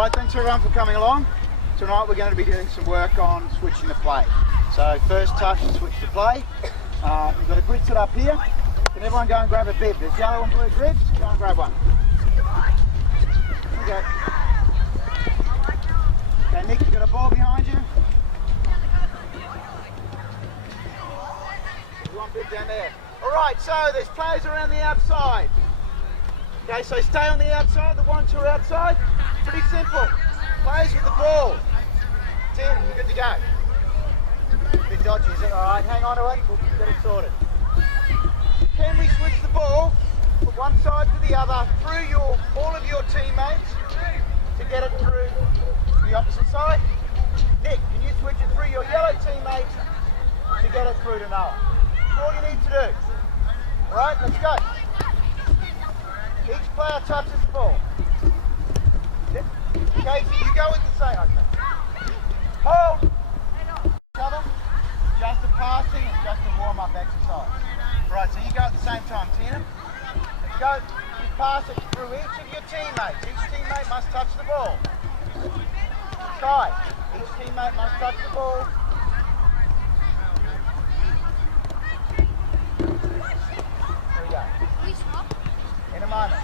Right, thanks everyone for coming along. Tonight we're going to be doing some work on switching the play. So first touch to switch the play. We've got a grid set up here. Can everyone go and grab a bib? There's yellow and blue grids. Go and grab one. Okay. Okay, Nick, you got a ball behind you? There's one bib down there. Alright, so there's players around the outside. Okay, so stay on the outside, the ones who are outside. Pretty simple. Players with the ball. Tim, you're good to go. A bit dodgy, is it? Alright, hang on to it. We'll get it sorted. Can we switch the ball from one side to the other through all of your teammates to get it through the opposite side? Nick, can you switch it through your yellow teammates to get it through to Noah? That's all you need to do. Alright, let's go. Each player touches the ball. Okay, so you go with the same. Okay. Hold each other. Just a passing and just a warm-up exercise. Right, so you go at the same time, Tina. Let's go. You pass it through each of your teammates. Each teammate must touch the ball. Sky. Each teammate must touch the ball. There we go. In a moment.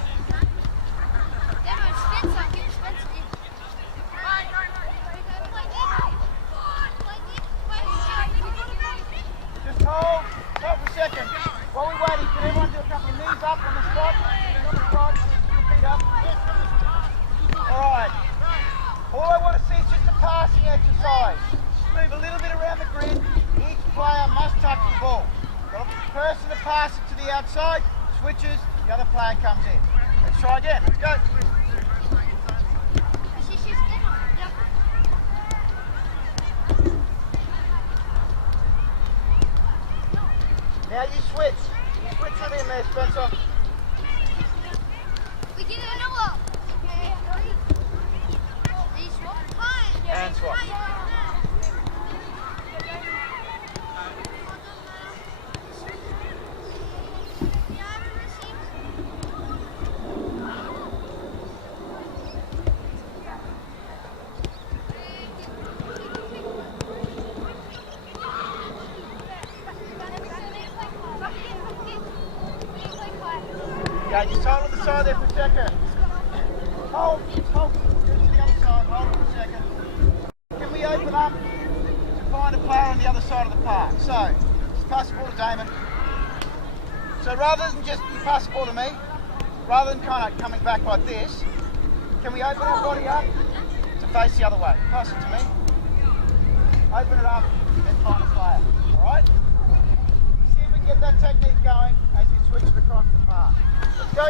Just hold for a second. While we're waiting, can everyone do a couple of knees up on the spot? On the spot, feet up. Alright. All I want to see is just a passing exercise. Just move a little bit around the grid. Each player must touch the ball. Got a person to pass it to the outside, switches, the other player comes in. Let's try again. Let's go. Now you switch. You switch it in there, Spencer. We get another. And swap. Okay, just hold on the side there for a second. Hold. To the other side, hold on for a second. Can we open up to find a player on the other side of the park? So, just pass the ball to Damon. So rather than just you pass the ball to me, rather than kind of coming back like this, can we open our body up to face the other way? Pass it to me. Open it up, then find a player. Alright? See if we can get that technique going as you switch it across the park. Let's go.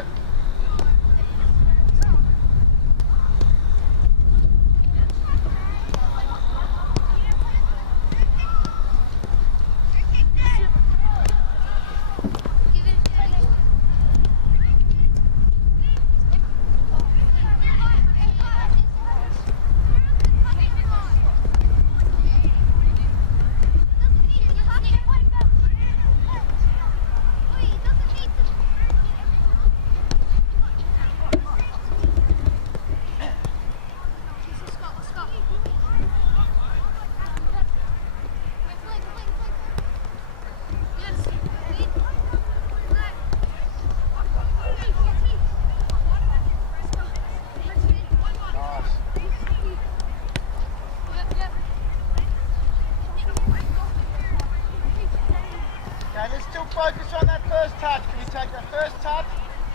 Okay, let's still focus on that first touch. Can you take that first touch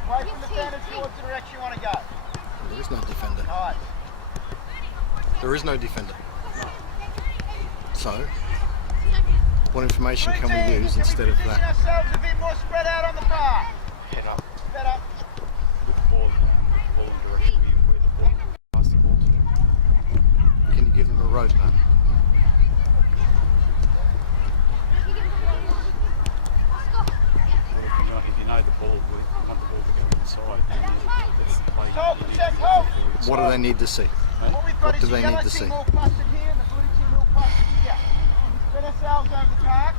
away from the defender towards the direction you want to go? There is no defender. Alright. There is no defender. So, what information can we use instead of Position that? ourselves a bit more spread out on the park. Head up. Better. Put the ball in direction where the ball pass the ball to. Can you give them a roadmap? If you know the ball, you want the ball to go inside. Hold, check, hold. What do they need to see? What we've got What is do the they yellow need to team see? all clustered here and the blue team all clustered here. Spread ourselves over the park.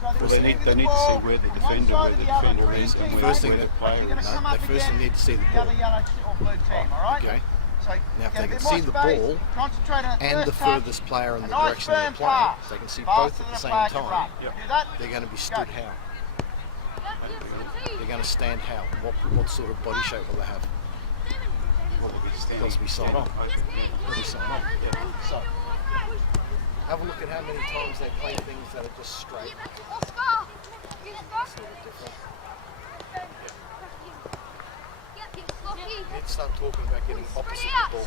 So that Well, we they need the to ball see where the from one defender, side where to the the other, defender green is, team and will First where thing the You're player going to is. come up They first against need to see the the ball. other yellow or blue team, alright? Okay. So Now, if get a they bit can more see the space, ball concentrate on and the first touch, furthest player in a the nice direction they're firm playing, pass. if they can see Faster both at than the a same flag can time, run. Do that. they're going to be Go. stood how? They're going to stand how? What sort of body shape will they have? It has to be side on. It'll be side on. So, have a look at how many times they play things that are just straight. Sort of different. You need to start talking about getting opposite the ball.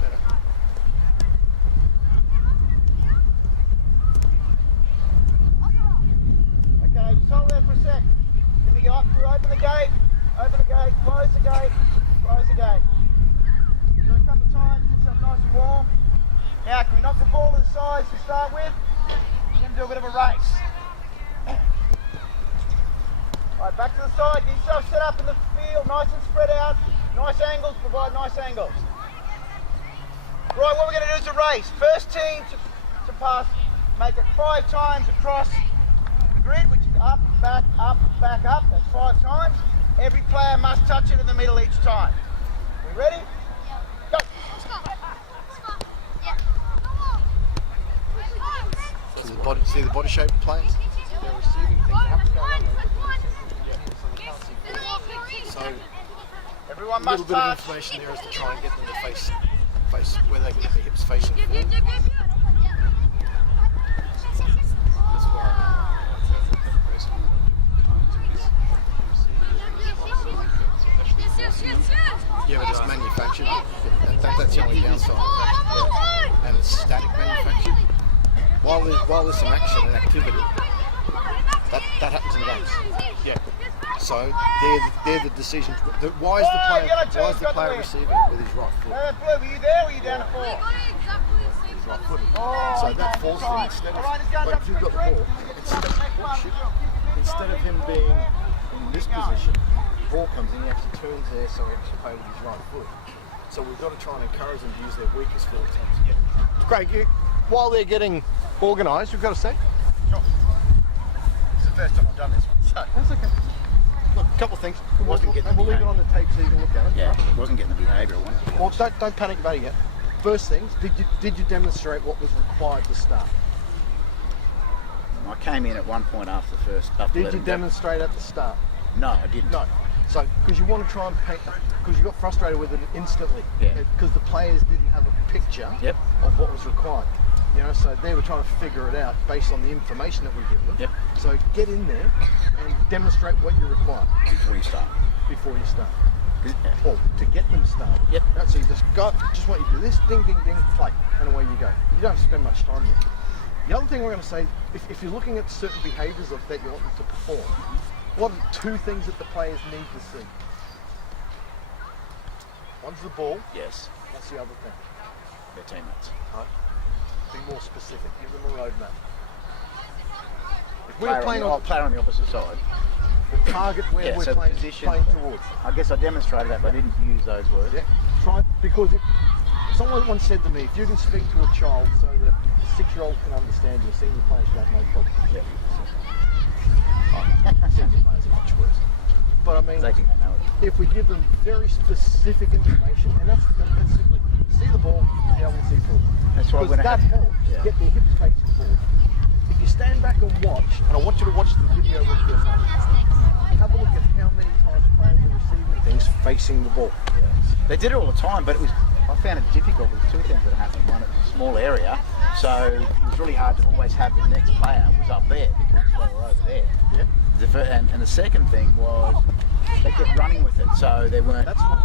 Better. Okay, just hold there for a sec. Can we go up to open the gate, close the gate, close the gate. Do it a couple of times, get something nice and warm. Now, can we knock the ball to the sides to start with? We're going to do a bit of a race. Alright, back to the side. Get yourself set up in the field, nice and spread out. Nice angles, provide nice angles. Right, what we're going to do is a race. First team to pass, make it 5 times across the grid, which is up, back, up, back, up. That's 5 times. Every player must touch it in the middle each time. We ready? Go. See the body shape of players? They're receiving things. They have to go on there. So they can't see. So Everyone a must little bit of touch. information there is to try and get them to face where they can get their hips facing forward. That's yeah, but it's manufactured. That's the only downside. And it's static manufactured. While there's some action and activity, that happens in games. Yeah. So they're the decisions. Why is the player receiving with his right foot? Were you there or were you down to 4? His right foot. Oh, So that forces him instead of, Alright, it's going like up if you've got the quick. ball, instead of him being in this position, the ball comes in, he actually turns there so he actually plays with his right foot. So we've got to try and encourage them to use their weakest foot attempts. Yeah. Craig, while they're getting organised, we've got to say. Sure. It's the first time I've done this one, so. That's okay. Look, a couple of things. Wasn't getting We'll the leave it on the tape so you can look at it. Yeah, wasn't getting the behavioural one. Well, don't panic about it yet. First things, did you demonstrate what was required to start? I came in at one point after the first. After Did you demonstrate at the start? No, I didn't. No. So, because you want to try and paint, because you got frustrated with it instantly. Yeah. Because the players didn't have a picture Yep. of what was required. You know, so they were trying to figure it out based on the information that we give them. Yep. So get in there and demonstrate what you require Before you start. before you start. Yeah. Or to get them started. Yep. That's it. Just want you to do this, ding, ding, ding, play, and away you go. You don't have to spend much time there. The other thing we're going to say, if you're looking at certain behaviours that you want them to perform, what are 2 things that the players need to see? One's the ball. Yes. What's the other thing? Their teammates. Right? Be more specific. Give them a roadmap. If we're playing on player on the opposite side. the target where Yeah, we're so the playing position. towards. I guess I demonstrated that, but I didn't use those words. Yeah. Try because someone once said to me, if you can speak to a child so that a 6-year-old can understand you, senior players should have no problem. Yeah. Senior players are much worse. But I mean, They think they know it. if we give them very specific information, and that's simply see the ball, be able to see forward. That's why Because when I that had- helps yeah. get their hips facing forward. If you stand back and watch, and I want you to watch the video with your phone, have a look at how many times players are receiving things facing the ball. They did it all the time, but I found it difficult. There's 2 things that happened. One, it was a small area, so it was really hard to always have the next player was up there because they were over there. Yeah. And the second thing was they kept running with it, so they weren't. That's what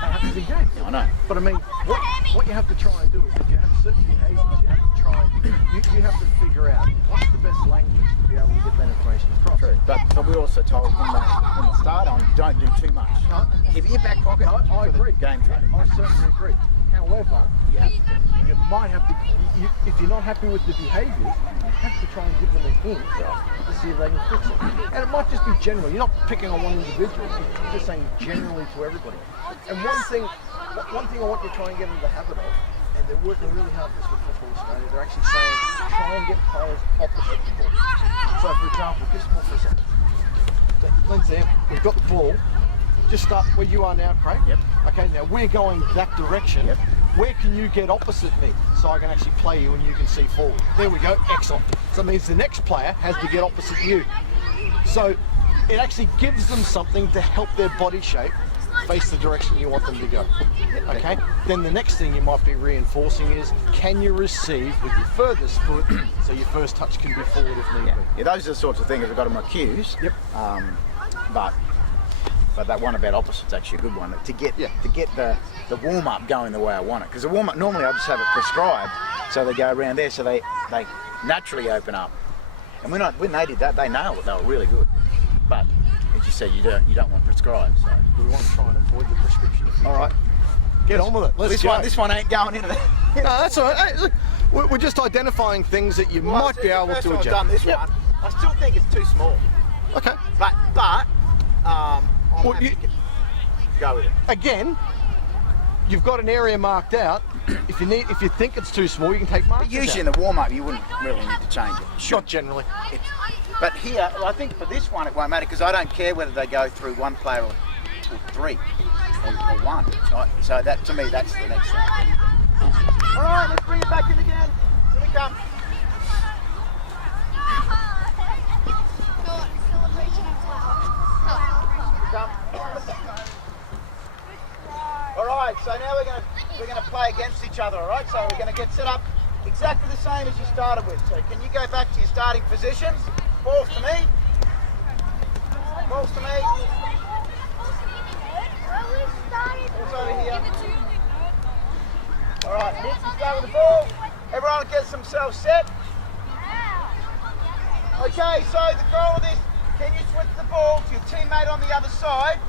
happens in games. I know. But I mean, what you have to try and do is if you have certain behaviours, you have to try and you have to figure out what's the best language to be able to get that information across. True. But we also told in the start on don't do too much. No. Keep it in your back pocket. No, I for the agree. Game training. I certainly agree. However, Yeah. you might have to, if you're not happy with the behaviours, you have to try and give them a hint to see if they can fix it. And it might just be general. You're not picking on one individual. You're just saying generally to everybody. And one thing I want you to try and get into the habit of, and they're working really hard this with Football Australia, they're actually saying try and get players opposite the ball. So for example, just more for a second. So, Lindsay, we've got the ball, just start where you are now, Craig. Yep. Okay, now we're going that direction. Yep. Where can you get opposite me so I can actually play you and you can see forward? There we go, excellent. So that means the next player has to get opposite you. So it actually gives them something to help their body shape face the direction you want them to go. Okay? Then the next thing you might be reinforcing is, can you receive with your furthest foot so your first touch can be forward if need be? Yeah, those are the sorts of things I've got on my cues. Yep. But that one about opposite's actually a good one to get the warm up going the way I want it. Because the warm up normally I just have it prescribed, so they go around there, so they naturally open up. And when they did that, they nailed it. They were really good. But as you said, you don't want prescribed. So We want to try and avoid the prescription. all right, Get on with it. Let's go. this one ain't going into that. No, that's all right. Hey, look, we're just identifying things that you might be able to I've adjust. done this Yep. one. I still think it's too small. Okay. But I'm Well, happy to go with it. Again, you've got an area marked out. If you think it's too small, you can take markers But usually out. in the warm up, you wouldn't really need to change it. Not generally. But here, I think for this one, it won't matter because I don't care whether they go through one player or three or one. So that to me, that's the next thing. All right, let's bring it back in again. Here we come. All right, so now we're gonna play against each other. All right, so we're gonna get set up exactly the same as you started with. So can you go back to your starting positions? Balls to me. Balls to me. Balls over here. All right, Nick, you start with the ball. Everyone gets themselves set. Okay, so the goal of this, can you switch the ball to your teammate on the other side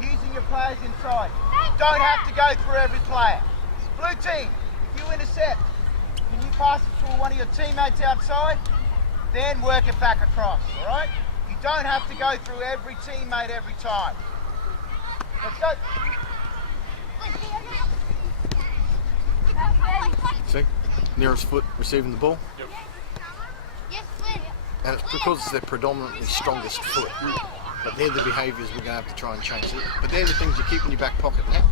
using your players inside? You don't have to go through every player. Blue team, if you intercept, can you pass it to one of your teammates outside? Then work it back across, all right? You don't have to go through every teammate every time. Let's go. See, nearest foot receiving the ball, and it's because it's their predominantly strongest foot. But they're the behaviours we're going to have to try and change. But they're the things you keep in your back pocket now.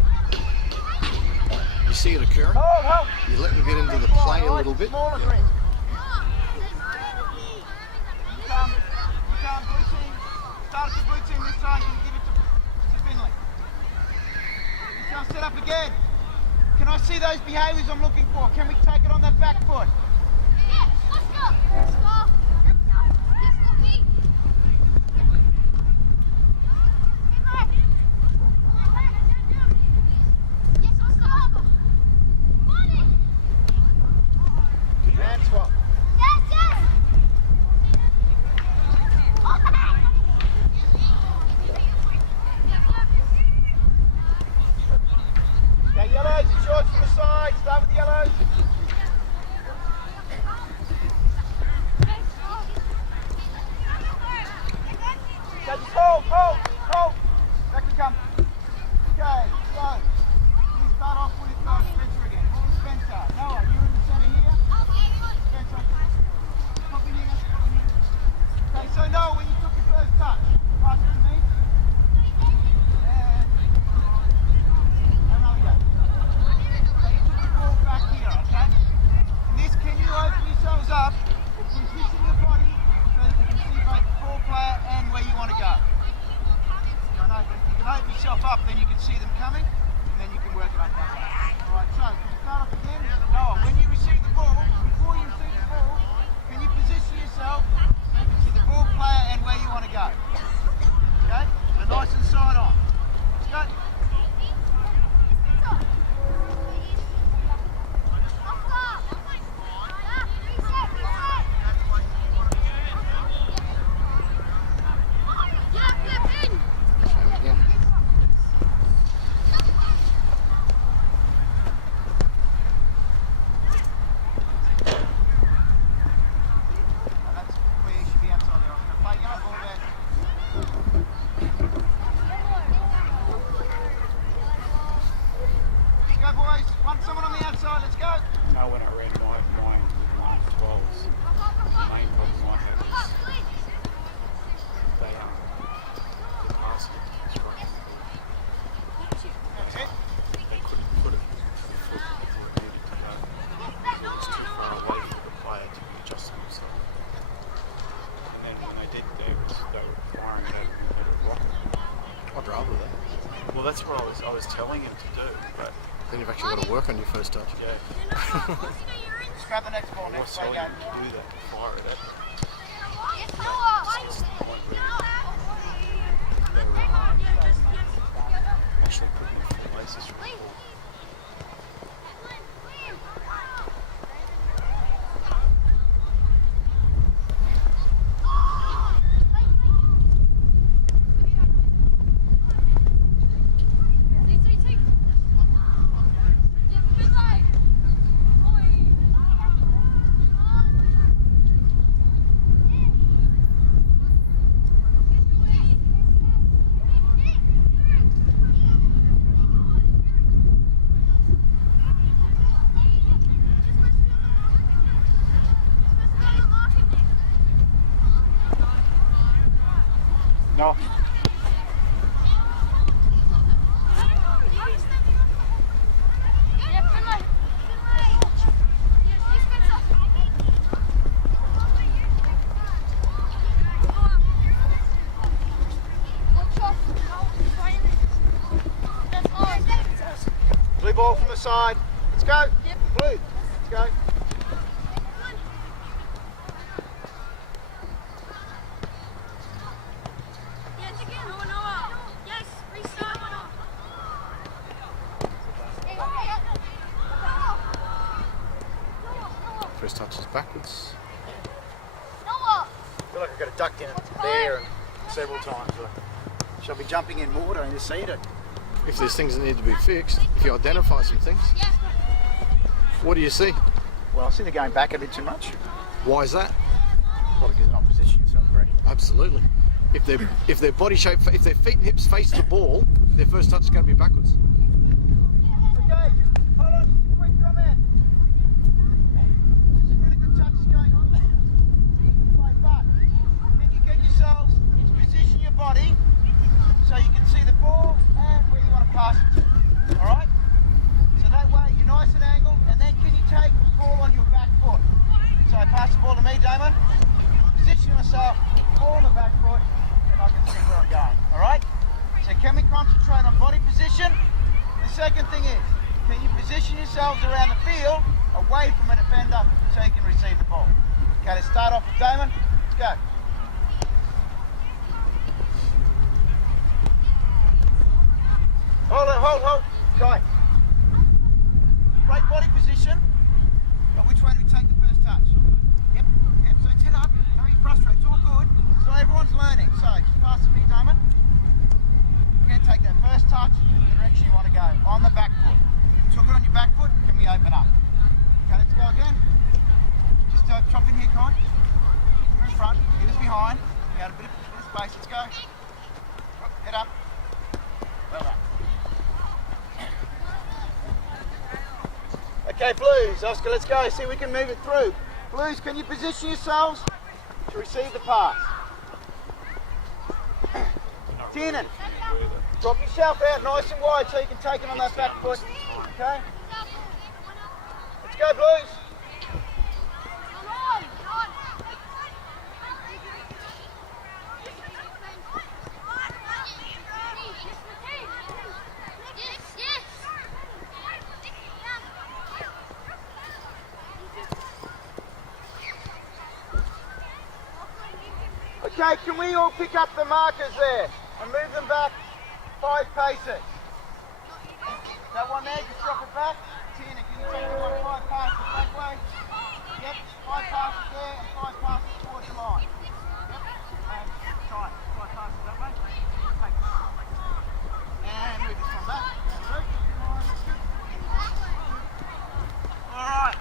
You see it occurring. Oh, You let them get into the play a little bit. Smaller green. You come, blue team. Start at the blue team this time. Can you give it to Finley? He's going to set up again. Can I see those behaviours I'm looking for? Can we take it on that back foot? And swap. Okay, yellows and shorts from the side. Start with the yellows. Okay, just hold. Back we come. Okay, so we start off with Spencer again. Spencer. Noah, you're in the centre here. Spencer. Copy here. Okay, so Noah, when you took your first touch, pass it to me. And there we go. So you took the ball back here, okay? I was telling him to do, but Then you've actually got to work on your first touch. yeah, Just grab the next ball, I was next play telling game. him to do that, to fire it at me. Actually put me in places from the ball. No. Blue ball from the side. Let's go. Blue. Let's go. First touch is backwards. I feel like I got a duck in it there and several times. Shall be jumping in more to intercede it. If there's things that need to be fixed, if you identify some things, what do you see? Well, I see they're going back a bit too much. Why is that? Probably because they're not positioning themselves correctly. Absolutely. If their body shape, if their feet and hips face the ball, their first touch is going to be backwards. Okay, just hold on, just a quick comment. There's some really good touches going on there. Like that. Can you get yourselves to position your body so you can see the ball and where you want to pass it to? Alright? So that way you're nice at angle, and then can you take the ball on your back foot? So pass the ball to me, Damon. Position yourself, ball on the back foot, and I can see where I'm going. Alright? So can we concentrate on body position? The second thing is, can you position yourselves around the field away from a defender so you can receive the ball? Okay, let's start off with Damon. Let's go. Hold. Guy. Great body position. But which way do we take the first touch? Yep. So it's head up. Don't be frustrated. It's all good. So everyone's learning. So just pass to me, Damon. We're going to take that first touch in the direction you want to go. On the back foot. Took it on your back foot. Can we open up? Okay, let's go again. Just chop in here, Con. You're in front. Get us behind. We got a bit of space. Let's go. Head up. Well done. Okay, Blues, Oscar, let's go. See if we can move it through. Blues, can you position yourselves to receive the pass? Tiernan, drop yourself out nice and wide so you can take it on that back foot. Okay? Let's go, Blues. Okay, can we all pick up the markers there and move them back 5 paces? That one there, just drop it back. Tina, can you take the one 5 passes that way? Yep, 5 passes there and 5 passes towards the line. Yep, and tight, 5 passes that way. Take it. And move this one back. Alright.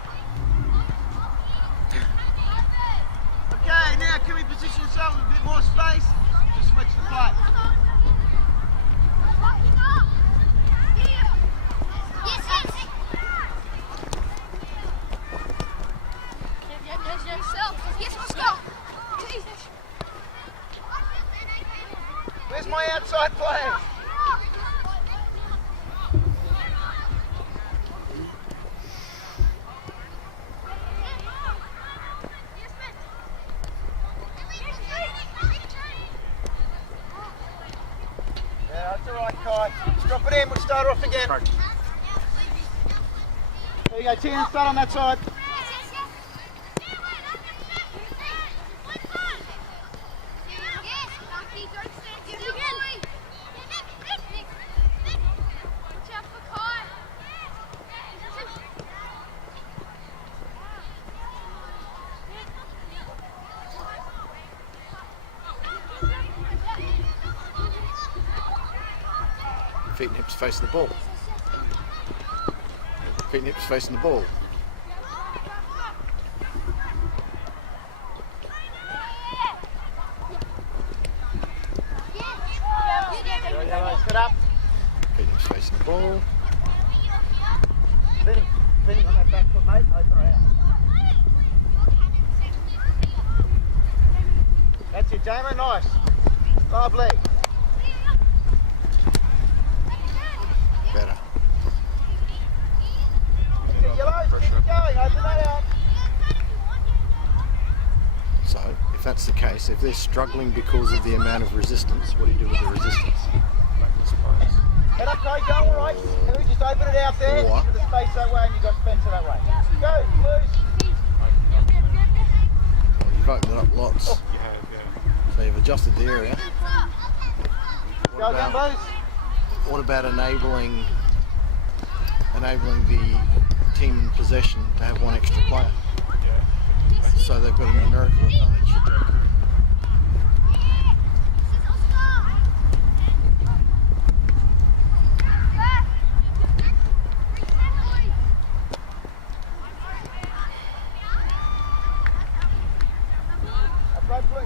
Okay, now can we position ourselves with a bit more space to switch the play? start off again. There you go, Tien, start on that side. Feet and hips facing the ball. Feet and hips facing the ball. Yellow, sit up. Feet and hips facing the ball. Spinning on that back foot, mate. Open her out. That's it, Jamer. Nice. Lovely. Better. Okay, Yellow, keep it going. Open that out. So, if that's the case, if they're struggling because of the amount of resistance, what do you do with the resistance? Head up, go, all right. And we just open it out there. Or- Put the space that way and you've got Spencer that way. Go, Blues. Well, you've opened it up lots. So you've adjusted the area. Go again, Blues. What about enabling the team in possession to have one extra player? So they've got a numerical advantage.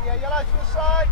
Yeah, Yellow to the side.